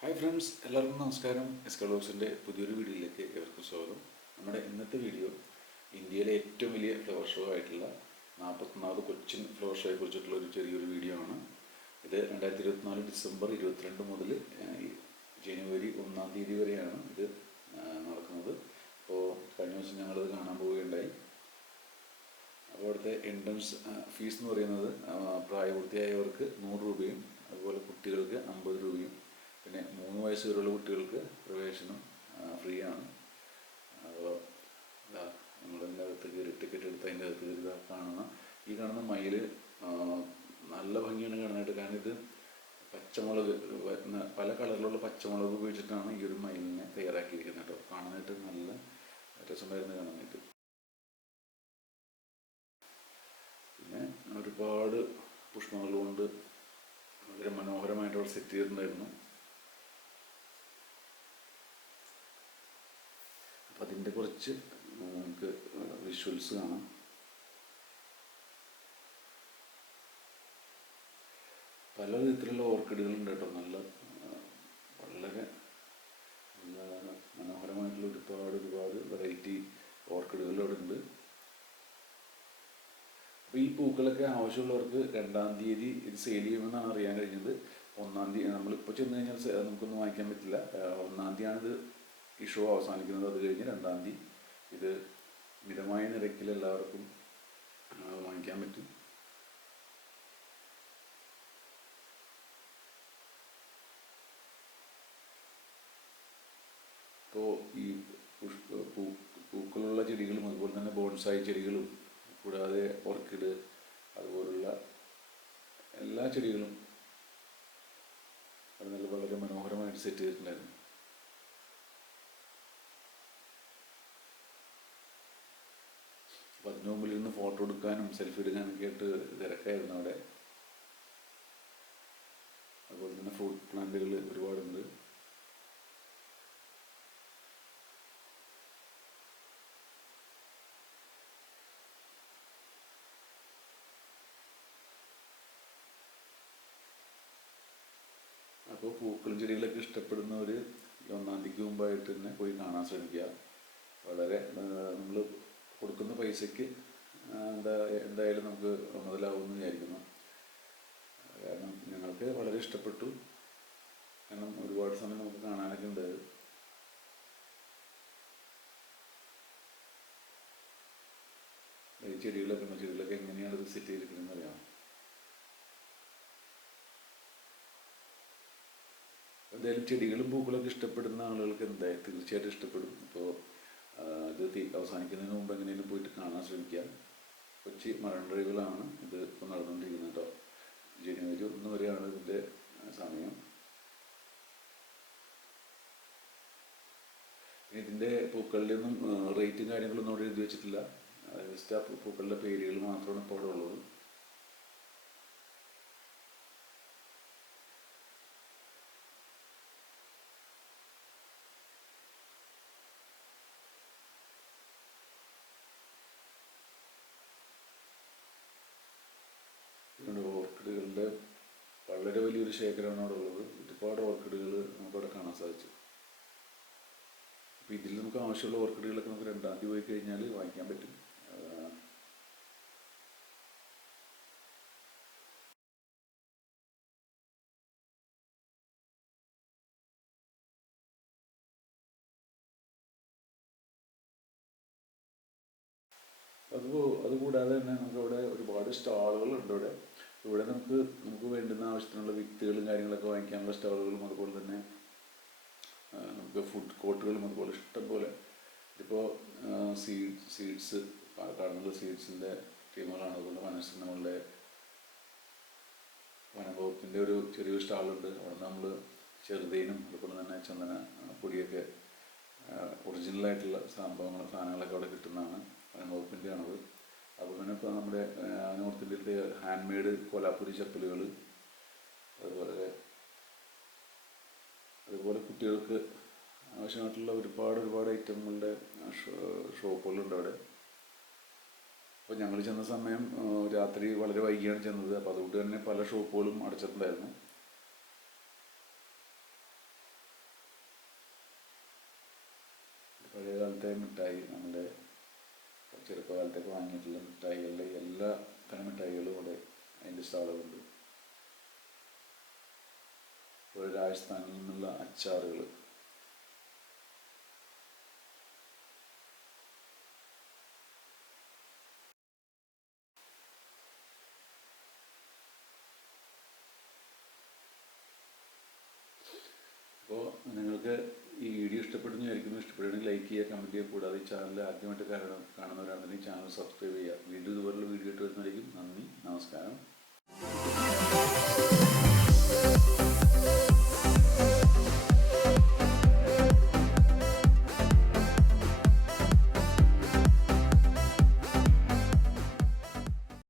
Hi friends, എല്ലാവർക്കും നമസ്കാരം. എസ്കലോക്സിൻ്റെ പുതിയൊരു വീഡിയോയിലേക്ക് ഏവർക്കും സ്വാഗതം. നമ്മുടെ ഇന്നത്തെ വീഡിയോ ഇന്ത്യയിലെ ഏറ്റവും വലിയ ഫ്ലവർ ഷോ ആയിട്ടുള്ള 41ാമത് കൊച്ചിൻ ഫ്ലവർ ഷോയെ കുറിച്ചിട്ടുള്ള ഒരു ചെറിയൊരു വീഡിയോ ആണ്. ഇത് 2024 ഡിസംബർ 22 മുതൽ ജനുവരി 1-ാം തീയതി വരെയാണ് ഇത് നടക്കുന്നത്. അപ്പോൾ കഴിഞ്ഞ ദിവസം ഞങ്ങളത് കാണാൻ പോവുകയുണ്ടായി. അപ്പോൾ അവിടുത്തെ എൻട്രൻസ് ഫീസ് എന്ന് പറയുന്നത് പ്രായപൂർത്തിയായവർക്ക് 100 രൂപയും അതുപോലെ കുട്ടികൾക്ക് 50 രൂപയും, പിന്നെ 3 വയസ്സ് വരെയുള്ള കുട്ടികൾക്ക് പ്രവേശനം ഫ്രീ ആണ്. അപ്പോൾ നമ്മളതിൻ്റെ അകത്ത് കയറി ടിക്കറ്റ് എടുത്ത് അതിൻ്റെ അകത്ത് കയറി കാണുന്ന മയിൽ നല്ല ഭംഗിയാണ് കാണാനായിട്ട്. കാരണം ഇത് പച്ചമുളക്, പല കളറിലുള്ള പച്ചമുളക് ഉപയോഗിച്ചിട്ടാണ് ഈ ഒരു മയിലിനെ തയ്യാറാക്കിയിരിക്കുന്നത് കേട്ടോ. കാണാനായിട്ട് നല്ല രസമായിരുന്നു കാണാനായിട്ട്. പിന്നെ ഒരുപാട് പുഷ്പങ്ങൾ കൊണ്ട് വളരെ മനോഹരമായിട്ട് അവിടെ സെറ്റ് ചെയ്തിട്ടുണ്ടായിരുന്നു. അപ്പം അതിൻ്റെ കുറച്ച് നമുക്ക് വിഷ്വൽസ് കാണാം. പല വിധത്തിലുള്ള ഓർക്കിഡുകളുണ്ട് കേട്ടോ. വളരെ മനോഹരമായിട്ടുള്ള ഒരുപാട് വെറൈറ്റി ഓർക്കിഡുകൾ അവിടെ ഉണ്ട്. അപ്പോൾ ഈ പൂക്കളൊക്കെ ആവശ്യമുള്ളവർക്ക് 2-ാം തീയതി ഇത് സെയിൽ ചെയ്യുമെന്നാണ് അറിയാൻ കഴിഞ്ഞത്. 1-ാം തീയതി നമ്മളിപ്പോൾ ചെന്ന് കഴിഞ്ഞാൽ നമുക്കൊന്നും വാങ്ങിക്കാൻ പറ്റില്ല. 1-ാം തീയതിയാണ് ഇത് ഈ ഷോ അവസാനിക്കുന്നത്. അത് കഴിഞ്ഞ് 2-ാം തീയതി ഇത് മിതമായ നിരക്കിൽ എല്ലാവർക്കും വാങ്ങിക്കാൻ പറ്റും. ഇപ്പോൾ ഈ പൂക്കളുള്ള ചെടികളും അതുപോലെ തന്നെ ബോൺസായി ചെടികളും കൂടാതെ ഓർക്കിഡ് അതുപോലുള്ള എല്ലാ ചെടികളും വളരെ മനോഹരമായിട്ട് സെറ്റ് ചെയ്തിട്ടുണ്ടായിരുന്നു. അപ്പോൾ അതിന് മുമ്പിൽ ഇരുന്ന് ഫോട്ടോ എടുക്കാനും സെൽഫി എടുക്കാനൊക്കെ ആയിട്ട് തിരക്കായിരുന്നു അവിടെ. അതുപോലെ തന്നെ ഫ്രൂട്ട് പ്ലാന്റുകൾ ഒരുപാടുണ്ട്. അപ്പോൾ പൂക്കളും ചെടികളൊക്കെ ഇഷ്ടപ്പെടുന്നവർ 1-ാം തീയതിക്ക് മുമ്പായിട്ട് തന്നെ പോയി കാണാൻ ശ്രമിക്കുക. വളരെ നമ്മൾ കൊടുക്കുന്ന പൈസയ്ക്ക് എന്തായാലും നമുക്ക് മുതലാവുമെന്ന് വിചാരിക്കുന്നു. കാരണം ഞങ്ങൾക്ക് വളരെ ഇഷ്ടപ്പെട്ടു. കാരണം ഒരുപാട് സമയം നമുക്ക് കാണാനൊക്കെ ഉണ്ട്. ഈ ചെടികളൊക്കെ എങ്ങനെയാണ് ഇത് സെറ്റ് ചെയ്തിരിക്കുന്നതെന്ന് അറിയാം. എന്തായാലും ചെടികളും പൂക്കളൊക്കെ ഇഷ്ടപ്പെടുന്ന ആളുകൾക്ക് തീർച്ചയായിട്ടും ഇഷ്ടപ്പെടും. ഇപ്പോൾ ഇത് അവസാനിക്കുന്നതിന് മുമ്പ് എങ്ങനെയും പോയിട്ട് കാണാൻ ശ്രമിക്കുക. കൊച്ചി മറൈൻ ഡ്രൈവിലാണ് ഇത് ഇപ്പോൾ നടന്നുകൊണ്ടിരിക്കുന്നത് കേട്ടോ. ജനുവരി 1 വരെയാണ് ഇതിൻ്റെ സമയം. ഇതിൻ്റെ പൂക്കളുടെ ഒന്നും റേറ്റും കാര്യങ്ങളൊന്നും അവിടെ എഴുതി വെച്ചിട്ടില്ല. ജസ്റ്റ് ആ പൂക്കളുടെ പേരുകൾ മാത്രമാണ് ഇപ്പോൾ അവിടെ ഉള്ളത്. ഓർക്കിഡുകളുടെ വളരെ വലിയൊരു ശേഖരമാണ് അവിടെ ഉള്ളത്. ഒരുപാട് ഓർക്കിഡുകൾ നമുക്കവിടെ കാണാൻ സാധിച്ചു. അപ്പോൾ ഇതിൽ നമുക്ക് ആവശ്യമുള്ള ഓർക്കിഡുകളൊക്കെ നമുക്ക് 2-ാം തീയതി പോയി കഴിഞ്ഞാൽ വാങ്ങിക്കാൻ പറ്റും. അതുകൂടാതെ തന്നെ നമുക്കവിടെ ഒരുപാട് സ്റ്റാളുകളുണ്ട്. ഇവിടെ നമുക്ക് വേണ്ടുന്ന ആവശ്യത്തിനുള്ള വിത്തുകളും കാര്യങ്ങളൊക്കെ വാങ്ങിക്കാനുള്ള സ്റ്റാളുകളും അതുപോലെ തന്നെ നമുക്ക് ഫുഡ് കോർട്ടുകളും അതുപോലെ ഇഷ്ടം പോലെ. ഇപ്പോൾ സീഡ്സ് കാണുന്നത് സീഡ്സിൻ്റെ ടീമുകളാണ്. അതുപോലെ നമ്മളുടെ വനംവകുപ്പിൻ്റെ ഒരു ചെറിയൊരു സ്റ്റാളുണ്ട്. അവിടെ നമ്മൾ ചെറുതേനും അതുപോലെ തന്നെ ചന്ദന പൊടിയൊക്കെ ഒറിജിനലായിട്ടുള്ള സാധനങ്ങളൊക്കെ അവിടെ കിട്ടുന്നതാണ്. വനംവകുപ്പിൻ്റെ ആണത്. അതുപോലെ തന്നെ ഇപ്പോൾ നമ്മുടെ നോർത്ത് ഇന്ത്യയിലത്തെ ഹാൻഡ് മെയ്ഡ് കോലാപ്പുരി ചപ്പലുകൾ, അതുപോലെ കുട്ടികൾക്ക് ആവശ്യമായിട്ടുള്ള ഒരുപാട് ഐറ്റങ്ങളുടെ ഷോപ്പുകളുണ്ട് അവിടെ. അപ്പോൾ ഞങ്ങൾ ചെന്ന സമയം രാത്രി വളരെ വൈകിയാണ് ചെന്നത്. അപ്പോൾ അതുകൊണ്ട് തന്നെ പല ഷോപ്പുകളും അടച്ചിട്ടുണ്ടായിരുന്നു. ചെറുപ്പകാലത്തെ മിഠായി, നമ്മുടെ ചെറുപ്പകാലത്തൊക്കെ വാങ്ങിയിട്ടുള്ള മിഠായികളുടെ എല്ലാ തരം മിഠായികളും ഇവിടെ അതിൻ്റെ സ്റ്റാളുകളുണ്ട്. ഒരു രാജസ്ഥാനിൽ നിന്നുള്ള അച്ചാറുകൾ, അപ്പോൾ നിങ്ങൾക്ക് ഈ വീഡിയോ ഇഷ്ടപ്പെടുന്നു വിചാരിക്കുന്നു. ഇഷ്ടപ്പെടുകയാണെങ്കിൽ ലൈക്ക് ചെയ്യുക, കമൻറ്റ് ചെയ്യുക. കൂടാതെ ഈ ചാനൽ ആദ്യമായിട്ട് കാണുന്നവരാണെന്നുണ്ടെങ്കിൽ ചാനൽ സബ്സ്ക്രൈബ് ചെയ്യുക. വീണ്ടും ഇതുപോലുള്ള വീഡിയോ ഇട്ട് വരുന്നതായിരിക്കും. നന്ദി, നമസ്കാരം.